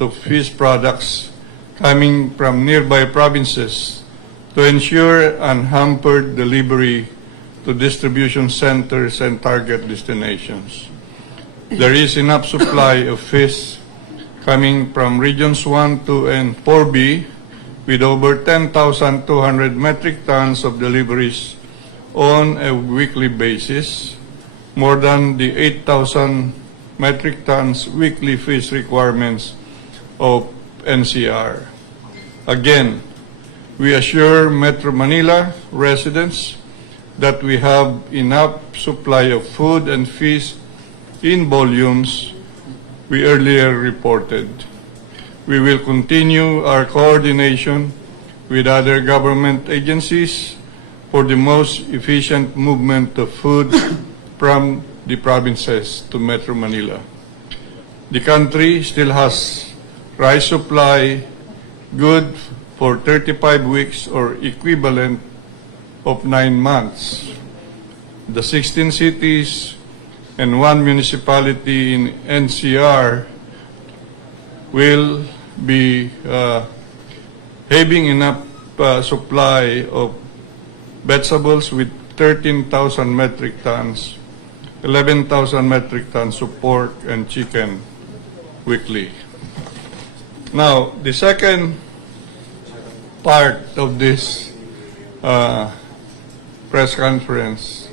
of fish products coming from nearby provinces to ensure unhampered delivery to distribution centers and target destinations. There is enough supply of fish coming from regions 1, 2, and 4B with over 10,200 metric tons of deliveries on a weekly basis, more than the 8,000 metric tons weekly fish requirements of NCR. Again, we assure Metro Manila residents that we have enough supply of food and fish in volumes we earlier reported. We will continue our coordination with other government agencies for the most efficient movement of food from the provinces to Metro Manila. The country still has rice supply good for 35 weeks or equivalent of 9 months. The 16 cities and 1 municipality in NCR will be having enough supply of vegetables with 13,000 metric tons, 11,000 metric tons of pork and chicken weekly. Now, the second part of this press conference,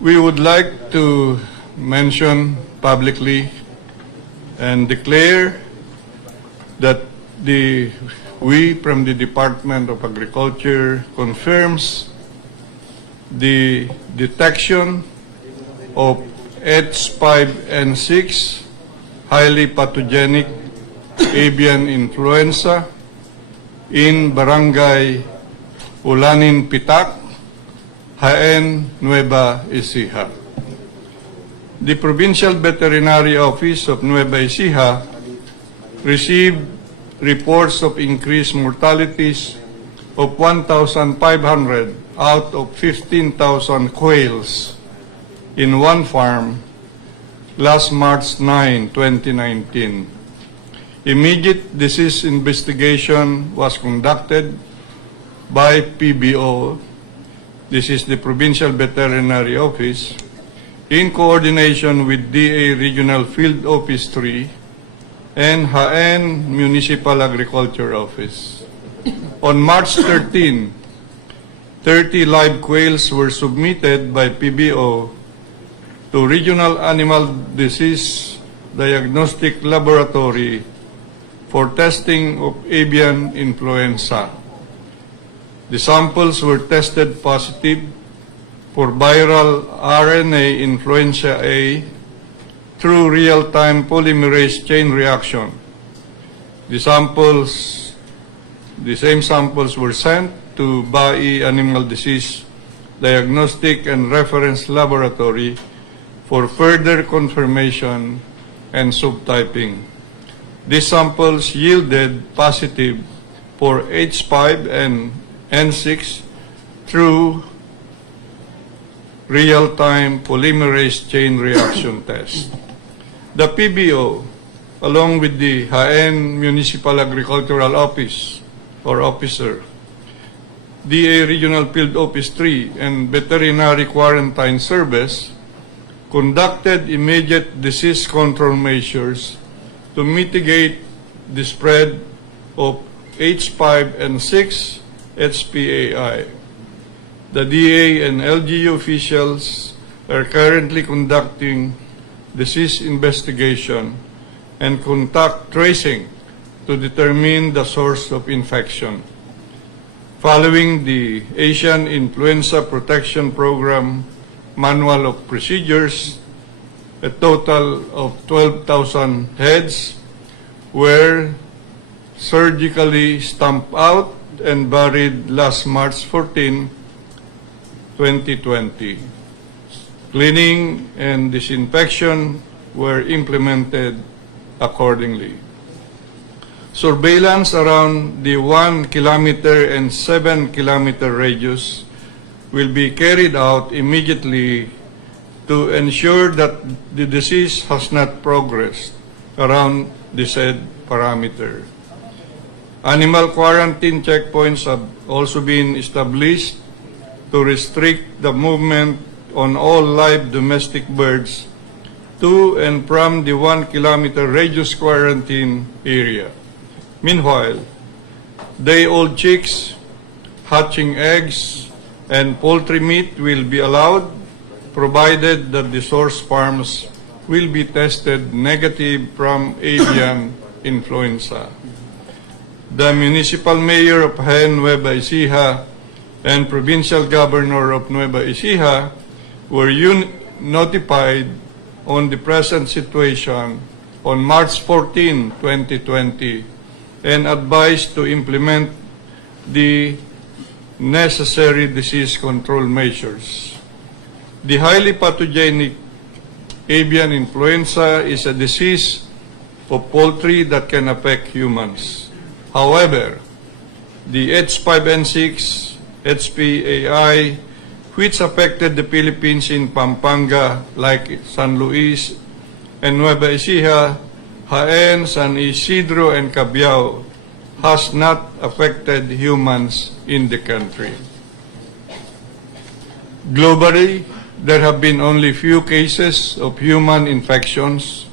we would like to mention publicly and declare that we from the Department of Agriculture confirms the detection of H5N6, highly pathogenic avian influenza in Barangay Ulanin Pitak, H5N6 Nueva, Ecija. The Provincial Veterinary Office of Nueva Ecija received reports of increased mortalities of 1,500 out of 15,000 quails in one farm last March 9, 2019. Immediate disease investigation was conducted by PBO, this is the Provincial Veterinary Office, in coordination with DA Regional Field Office 3 and H5N Municipal Agriculture Office. On March 13, 30 live quails were submitted by PBO to Regional Animal Disease Diagnostic Laboratory for testing of avian influenza. The samples were tested positive for viral RNA influenza A through real-time polymerase chain reaction. The same samples were sent to BAI Animal Disease Diagnostic and Reference Laboratory for further confirmation and subtyping. These samples yielded positive for H5N6 through real-time polymerase chain reaction test. The PBO, along with the H5N Municipal Agricultural Office or Officer, DA Regional Field Office 3, and Veterinary Quarantine Service, conducted immediate disease control measures to mitigate the spread of H5N6 HPAI. The DA and LGU officials are currently conducting disease investigation and contact tracing to determine the source of infection. Following the Asian Influenza Protection Program Manual of Procedures, a total of 12,000 heads were surgically stamped out and buried last March 14, 2020. Cleaning and disinfection were implemented accordingly. Surveillance around the 1 kilometer and 7 kilometer radius will be carried out immediately to ensure that the disease has not progressed around the said parameter. Animal quarantine checkpoints have also been established to restrict the movement on all live domestic birds to and from the 1-kilometer radius quarantine area. Meanwhile, day-old chicks, hatching eggs, and poultry meat will be allowed, provided that the source farms will be tested negative from avian influenza. The municipal mayor of Nueva Ecija and provincial governor of Nueva Ecija were notified on the present situation on March 14, 2020, and advised to implement the necessary disease control measures. The highly pathogenic avian influenza is a disease of poultry that can affect humans. However, the H5N6 HPAI, which affected the Philippines in Pampanga, like San Luis and Nueva Ecija, Jaén, San Isidro, and Cabiao, has not affected humans in the country. Globally, there have been only few cases of human infections,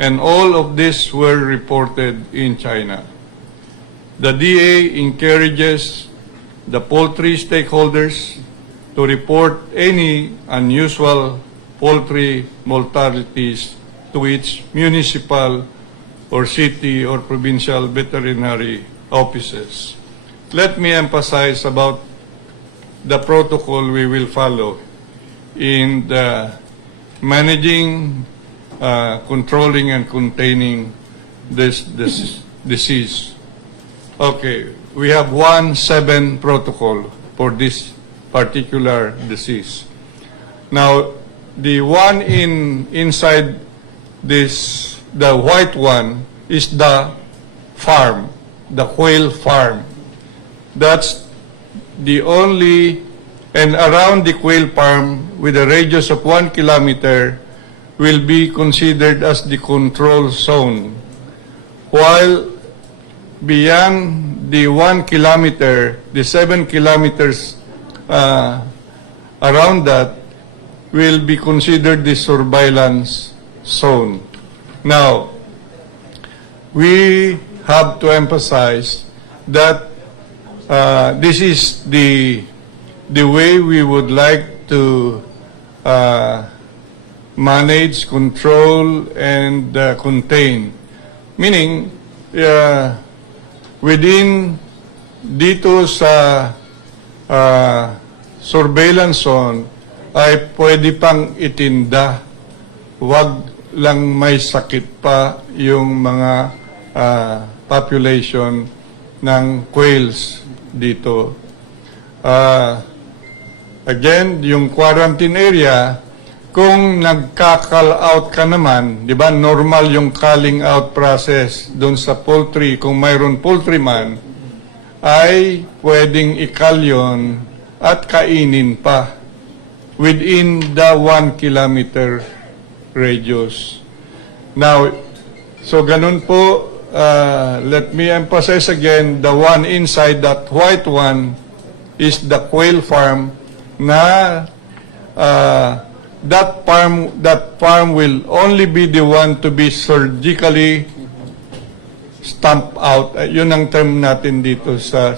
and all of these were reported in China. The DA encourages the poultry stakeholders to report any unusual poultry mortalities to its municipal or city or provincial veterinary offices. Let me emphasize about the protocol we will follow in the managing, controlling, and containing this disease. Okay, we have 1-7 protocol for this particular disease. Now, the one inside this, the white one, is the farm, the quail farm. That's the only, and around the quail farm with a radius of 1 kilometer will be considered as the control zone, while beyond the 1 kilometer, the 7 kilometers around that will be considered the surveillance zone. Now, we have to emphasize that this is the way we would like to manage, control, and contain. Meaning, within dito sa surveillance zone ay pwede pang itinda. Wag lang may sakit pa yung mga population ng quails dito. Again, yung quarantine area, kung nagka-call out ka naman, di ba, normal yung calling out process doon sa poultry, kung mayroon poultry man, ay pwedeng i-call yun at kainin pa within the 1 kilometer radius. Now, so ganun po, let me emphasize again, the one inside that white one is the quail farm na that farm will only be the one to be surgically stamped out. Yun ang term natin dito sa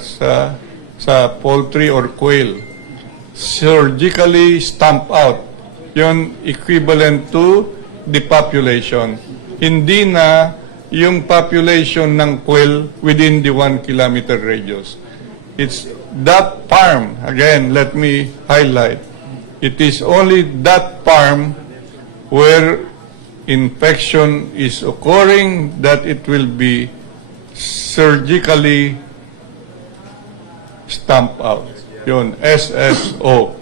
poultry or quail. Surgically stamped out. Yun equivalent to the population. Hindi na yung population ng quail within the 1 kilometer radius. It's that farm. Again, let me highlight. It is only that farm where infection is occurring that it will be surgically stamped out. Yun, SSO.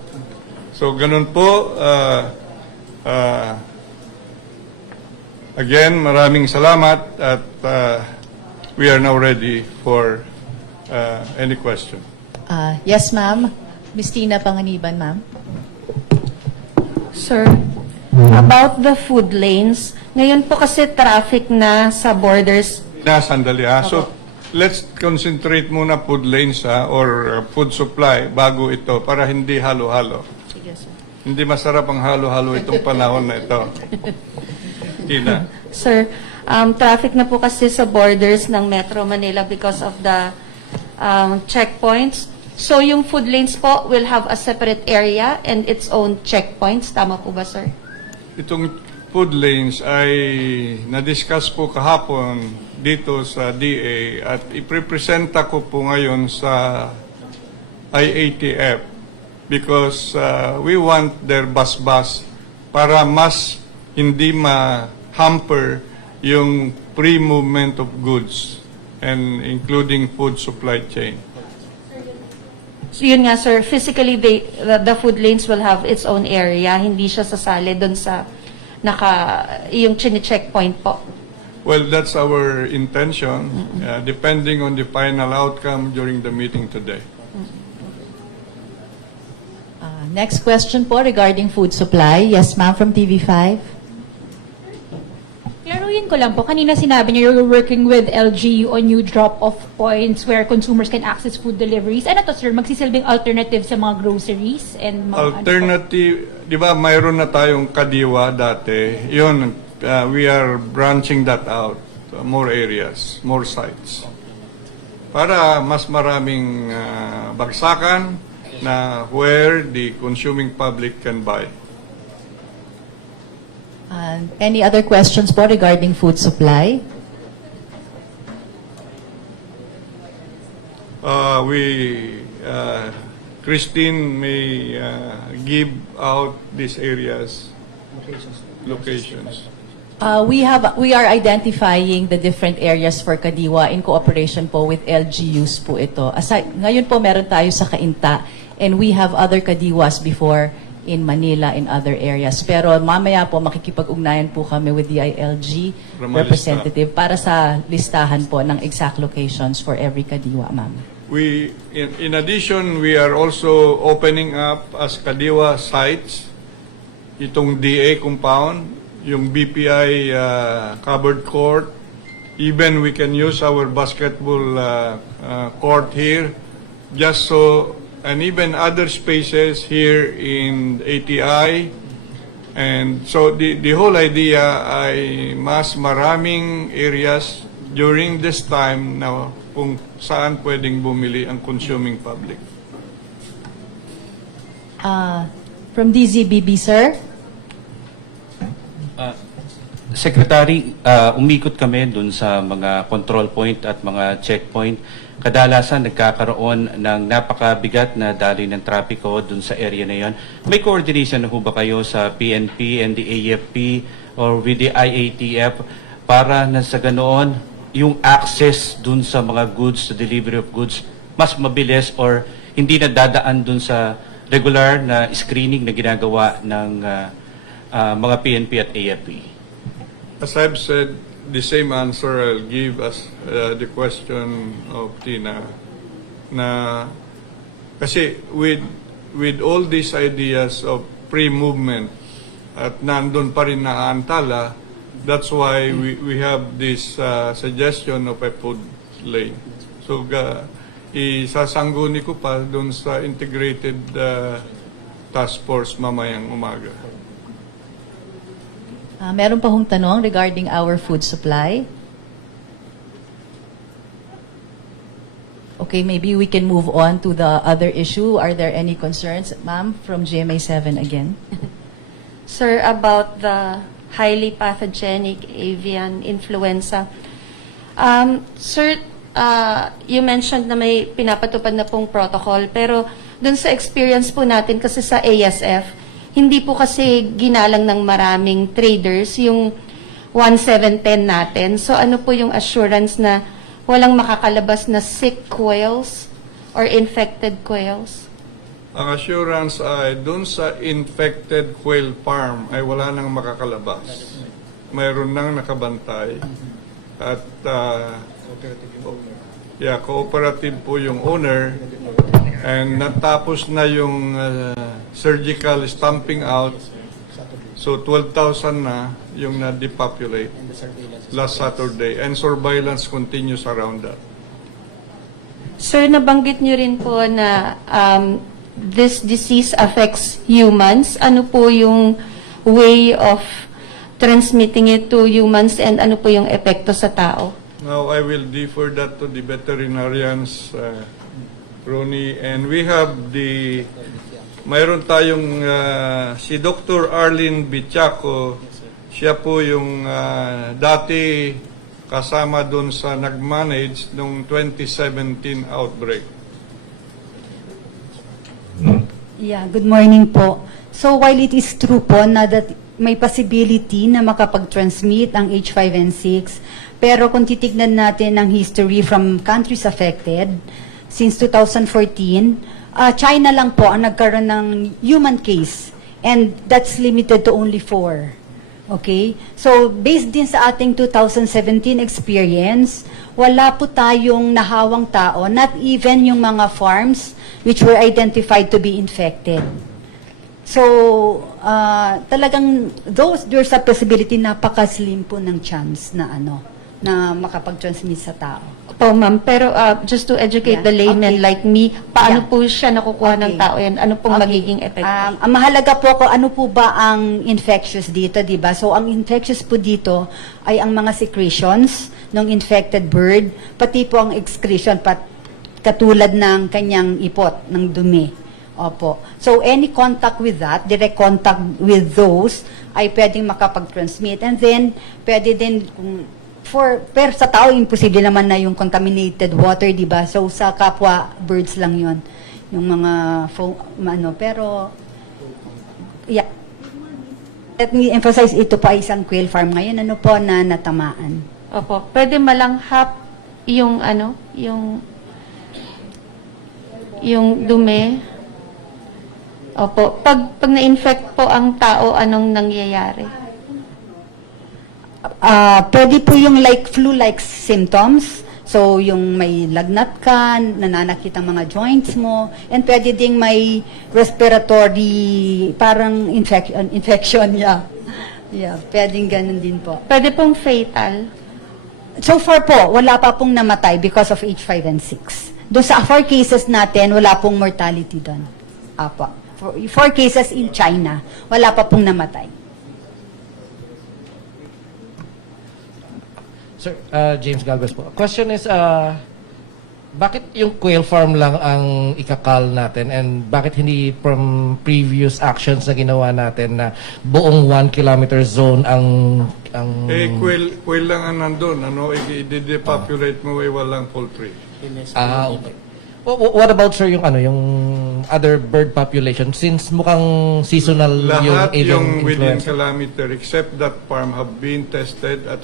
So, ganun po. Again, maraming salamat at we are now ready for any question. Yes, ma'am. Ms. Tina Panganiban, ma'am. Sir, About the food lanes, ngayon po kasi traffic na sa borders. Sandali So, let's concentrate muna food lanes or food supply bago ito para hindi halo-halo. Sige, sir. Hindi masarap ang halo-halo itong panahon na ito. Tina. Sir, traffic na po kasi sa borders ng Metro Manila because of the checkpoints. So yung food lanes po will have a separate area and its own checkpoints. Tama po ba, sir? Itong food lanes ay na-discuss po kahapon dito sa DA at iprepresenta ko po ngayon sa IATF because we want their bus-bus para mas hindi ma-hamper yung free movement of goods and including food supply chain. So yun nga, sir, physically the food lanes will have its own area. Hindi siya sasali doon sa yung chine-checkpoint po. Well, that's our intention, depending on the final outcome during the meeting today. Next question po regarding food supply. Yes, ma'am, from TV5. Klaruhin ko lang po, kanina sinabi niyo you're working with LGU on new drop-off points where consumers can access food deliveries. Ano to, sir? Magsisilbing alternative sa mga groceries and mga Alternative, di ba mayroon na tayong kadiwa dati. Yun, we are branching that out. More areas, more sites. Para mas maraming bagsakan na where the consuming public can buy. Any other questions po regarding food supply? Christine may give out these areas, locations. We are identifying the different areas for Kadiwa in cooperation po with LGUs po ito. Ngayon po meron tayo sa Cainta and we have other Kadiwas before in Manila, in other areas. Pero mamaya po makikipag-ugnayan po kami with the ILG representative para sa listahan po ng exact locations for every Kadiwa, ma'am. In addition, we are also opening up as Kadiwa sites, itong DA compound, yung BPI covered court, even we can use our basketball court here, just so, and even other spaces here in ATI. And so the whole idea ay mas maraming areas during this time na kung saan pwedeng bumili ang consuming public. From DZBB, sir? Secretary, umikot kami dun sa mga control point at mga checkpoint. Kadalasan nagkakaroon ng napakabigat na daloy ng trapiko dun sa area na yon. May coordination na ho ba kayo sa PNP and the AFP or with the IATF para na sa ganoon yung access dun sa mga goods, sa delivery of goods, mas mabilis or hindi na dadaan dun sa regular na screening na ginagawa ng mga PNP at AFP? As I've said, the same answer I'll give as the question of Tina. Na kasi with all these ideas of free movement at nandun pa rin naantala, that's why we have this suggestion of a food lane. So isasangguni ko pa dun sa integrated task force mamayang umaga. Meron pa hong tanong regarding our food supply. Okay, maybe we can move on to the other issue. Are there any concerns? Ma'am, from GMA7 again. Sir, about the highly pathogenic avian influenza. Sir, you mentioned na may pinapatupad na pong protocol, pero dun sa experience po natin kasi sa ASF, hindi po kasi ginalang ng maraming traders yung 1710 natin. So ano po yung assurance na walang makakalabas na sick quails or infected quails? Ang assurance ay dun sa infected quail farm ay wala nang makakalabas. Mayroon nang nakabantay. At cooperative po yung owner. And natapos na yung surgical stamping out So 12,000 na yung na-depopulate last Saturday. And surveillance continues around that. Sir, nabanggit niyo rin po na this disease affects humans. Ano po yung way of transmitting it to humans and ano po yung epekto sa tao? Now, I will defer that to the veterinarians, Ronnie. And we have mayroon tayong si Dr. Arlene Bichaco. Siya po yung dati kasama dun sa nag-manage nung 2017 outbreak. Yeah, good morning po. So while it is true po na that may possibility na makapag-transmit ang H5N6, pero kung titignan natin ang history from countries affected, since 2014, China lang po ang nagkaroon ng human case, and that's limited to only 4. Okay? So, based din sa ating 2017 experience, wala po tayong nahawang tao, not even yung mga farms which were identified to be infected. So, talagang there's a possibility napaka-slim po ng chance na na makapag-transmit sa tao. Po, ma'am. Pero just to educate the layman Okay. like me, paano Yeah. po siya nakukuha ng Okay. tao yan? Ano pong Okay. magiging epekto? Ang mahalaga po kung ano po ba ang infectious dito, di ba? So, ang infectious po dito ay ang mga secretions ng infected bird, pati po ang excretion, katulad ng kanyang ipot, ng dumi. Opo. So, any contact with that, direct contact with those, ay pwedeng makapag-transmit. And then, pwede din, pero sa tao, imposible naman na yung contaminated water, di ba? So, sa kapwa birds lang yon yung mga, pero, yeah. Let me emphasize, ito pa isang quail farm ngayon, na natamaan. Opo. Pwede malanghap yung yung dumi. Opo. Pag na-infect po ang tao, anong nangyayari? Pwede po yung like flu-like symptoms. So, yung may lagnat ka, nananakit ang mga joints mo, and pwede ding may respiratory, parang infection, yeah. Yeah, pwedeng ganun din po. Pwede pong fatal. So far po, wala pa pong namatay because of H5N6. Doon sa 4 cases natin, wala pong mortality doon. Apo. 4 cases in China, wala pa pong namatay. Sir, James Galvez po. Question is, bakit yung quail farm lang ang ikakal natin and bakit hindi from previous actions na ginawa natin na buong 1 kilometer zone ang Quail lang ang nandun. I-depopulate mo, walang poultry. okay. What about, sir, yung yung other bird population since mukhang seasonal Lahat yung yung within influenza? kilometer except that farm have been tested at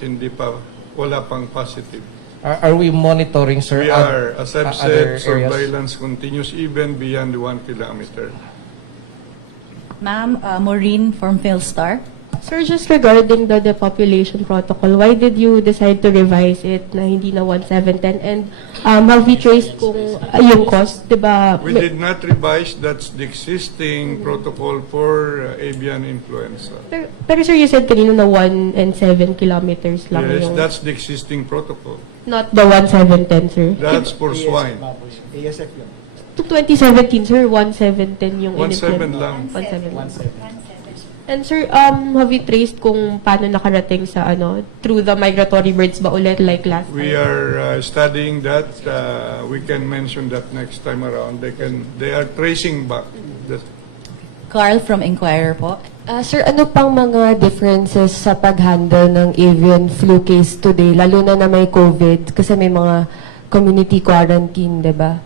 wala pang positive. Are we monitoring, sir? We are, as I've other said, areas? surveillance continues even beyond 1 kilometer. Ma'am, Maureen from Philstar. Sir, just regarding the depopulation protocol, why did you decide to revise it na hindi na 1710? And have we traced kung yung cost, di ba? We did not revise, that's the existing protocol for avian influenza. Pero sir, you said kanino na 1 and 7 kilometers lang Yes, yung... that's the existing protocol. Not the 1710, sir. That's for swine. To 2017, sir, 1710 yung 17 lang. 17. And sir, have you traced kung paano nakarating sa through the migratory birds ba ulit like last time? We are studying that. We can mention that next time around. They are tracing back. Carl from Inquirer po. Sir, ano pang mga differences sa pag-handle ng avian flu case today, lalo na may COVID, kasi may mga community quarantine, di ba?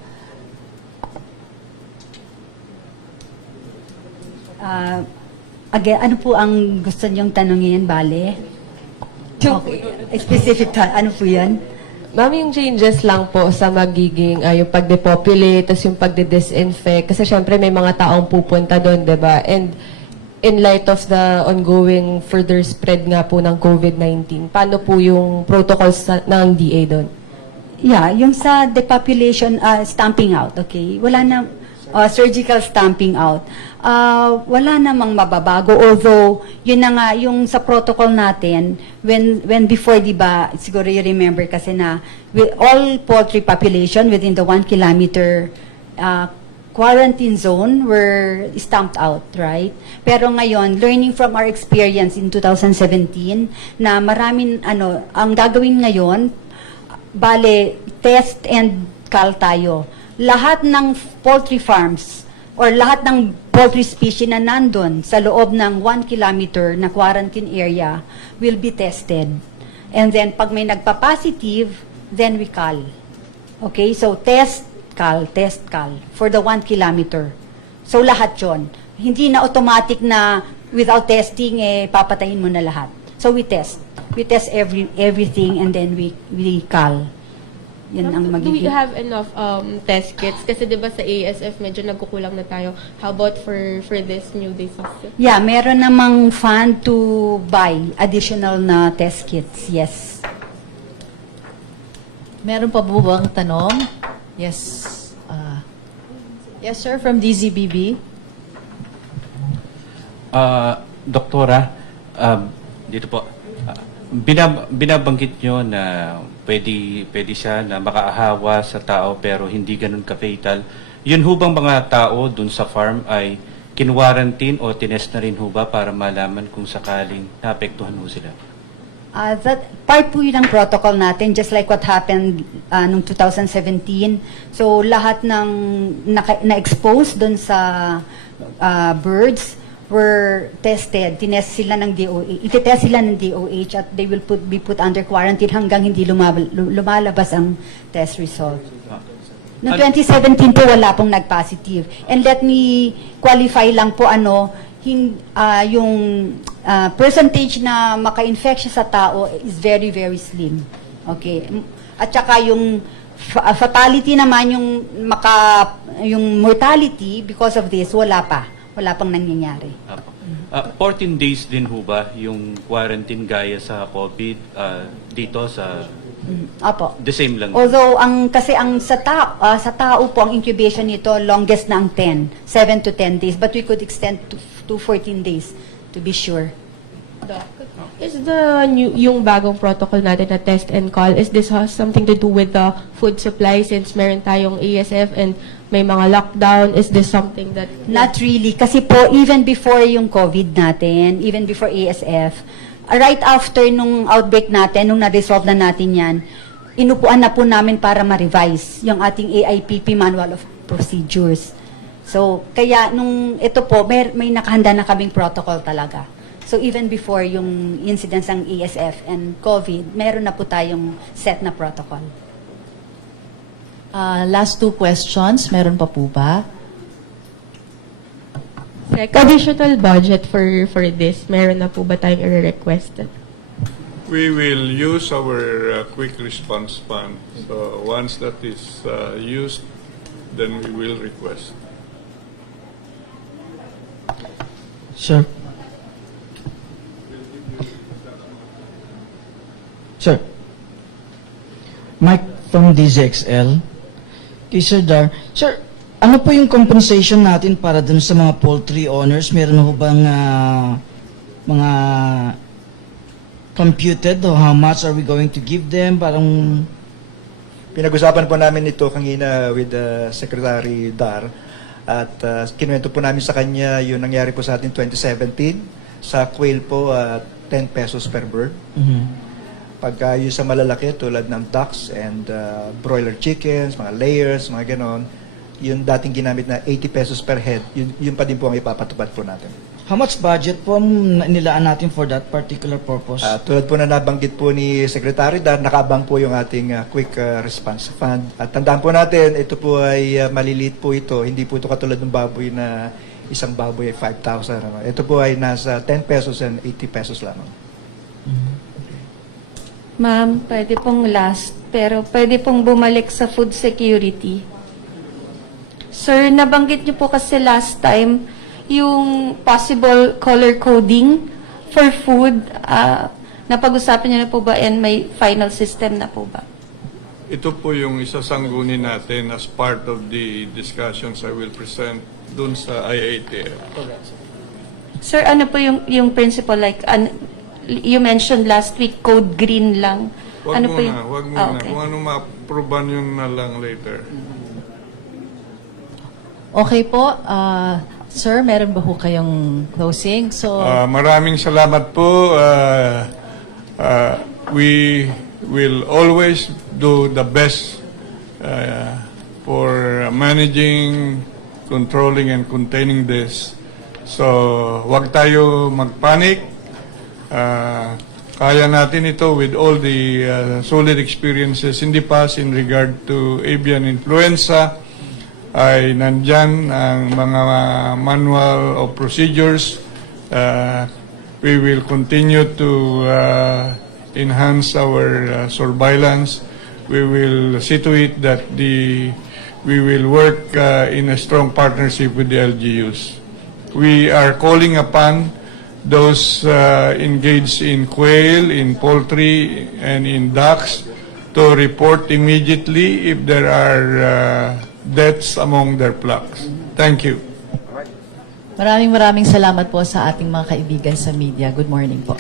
Again, ano po ang gusto niyong tanongin, Bale? Okay. Specific, ano po yan? Ma'am, yung changes lang po sa magiging yung pag-depopulate, tas yung pag-disinfect, kasi syempre may mga taong pupunta doon, di ba? And in light of the ongoing further spread nga po ng COVID-19, paano po yung protocols ng DA doon? Yeah, yung sa depopulation, stamping out, okay? Wala na, surgical stamping out. Wala namang mababago, although yun na nga yung sa protocol natin, when before, di ba, siguro you remember kasi na with all poultry population within the 1 kilometer quarantine zone were stamped out, right? Pero ngayon, learning from our experience in 2017, na maraming, ang gagawin ngayon, bale, test and cal tayo. Lahat ng poultry farms or lahat ng poultry species na nandun sa loob ng 1 kilometer na quarantine area will be tested. And then, pag may nagpa-positive, then we cal. Okay? So, test, cal for the 1 kilometer. So, lahat yon. Hindi na automatic na without testing, papatayin mo na lahat. So, we test. We test everything and then we cal. Yan ang Do we magiging. have enough test kits? Kasi di ba sa ASF medyo nagkukulang na tayo. How about for this new disease? Yeah, meron namang fund to buy additional na test kits. Yes. Meron pa po bang tanong? Yes. Yes, sir, from DZBB. Doktora, dito po, binabanggit nyo na pwede siya na makaahawa sa tao pero hindi ganun ka-fatal. Yun ho bang mga tao dun sa farm ay kinwarantine o tinest na rin ho ba para malaman kung sakaling naapektuhan ho sila? That part po yun ang protocol natin, just like what happened noong 2017. So, lahat ng na-expose dun sa birds were tested. Tinest sila ng DOH. Ititest sila ng DOH at they will be put under quarantine hanggang hindi lumalabas ang test result. Noong 2017 po, wala pong nag-positive. And let me qualify lang po yung percentage na maka-infect siya sa tao is very, very slim. Okay? At saka yung fatality naman, yung mortality because of this, wala pang nangyayari. 14 days din ho ba yung quarantine gaya sa COVID dito sa... Opo. The same lang? Although, sa tao po, ang incubation nito, longest na ang 7 to 10 days. But we could extend to 14 days, to be sure. Doc, is yung bagong protocol natin na test and call, is this has something to do with the food supply since meron tayong ASF and may mga lockdown? Is this something that... Not really. Kasi po, even before yung COVID natin, even before ASF, right after nung outbreak natin, nung na-resolve na natin yan, inupuan na po namin para ma-revise yung ating AIPP Manual of Procedures. So, kaya ito po, may nakahanda na kaming protocol talaga. So, even before yung incidents ng ASF and COVID, meron na po tayong set na protocol. Last 2 questions. Meron pa po ba? Additional budget for this, meron na po ba tayong i-request? We will use our quick response fund. So once that is used, then we will request. Sir. Sir. Mike from DZXL. Kay Sir Dar. Sir, ano po yung compensation natin para dun sa mga poultry owners? Meron ho bang mga computed o how much are we going to give them? Parang pinag-usapan po namin ito kanina with Secretary Dar at kinuwento po namin sa kanya yung nangyari po sa atin 2017 sa quail po 10 pesos per bird. Pagka yung sa malalaki tulad ng ducks and broiler chickens, mga layers, mga ganon, yung dating ginamit na 80 pesos per head, yun pa din po ang ipapatupad po natin. how much budget po ang nilaan natin for that particular purpose? Tulad po na nabanggit po ni Secretary Dar, nakaabang po yung ating quick response fund. At tandaan po natin, ito po ay maliliit po ito. Hindi po ito katulad ng baboy na isang baboy ay 5,000. Ito po ay nasa 10 pesos and 80 pesos lamang. Ma'am, pwede pong last, pero pwede pong bumalik sa food security. Sir, nabanggit niyo po kasi last time yung possible color coding for food. Napag-usapan niyo na po ba and may final system na po ba? ito po yung isasanggunin natin as part of the discussions I will present dun sa IATF. Sir, ano po yung principle? Like, you mentioned last week, code green lang. Wag ano muna, po yung... wag muna. Ah, okay. Kung ano ma-approvean yun na lang later. Okay po, sir, meron ba ho kayong closing? So, Maraming salamat po. We will always do the best for managing, controlling, and containing this. So, wag tayo magpanik. Kaya natin ito with all the solid experiences in the past in regard to avian influenza. Ay nandyan ang mga manual of procedures. We will continue to enhance our surveillance. We will see to it that we will work in a strong partnership with the LGUs. We are calling upon those engaged in quail, in poultry, and in ducks to report immediately if there are deaths among their flocks. Thank you. maraming salamat po sa ating mga kaibigan sa media. Good morning po.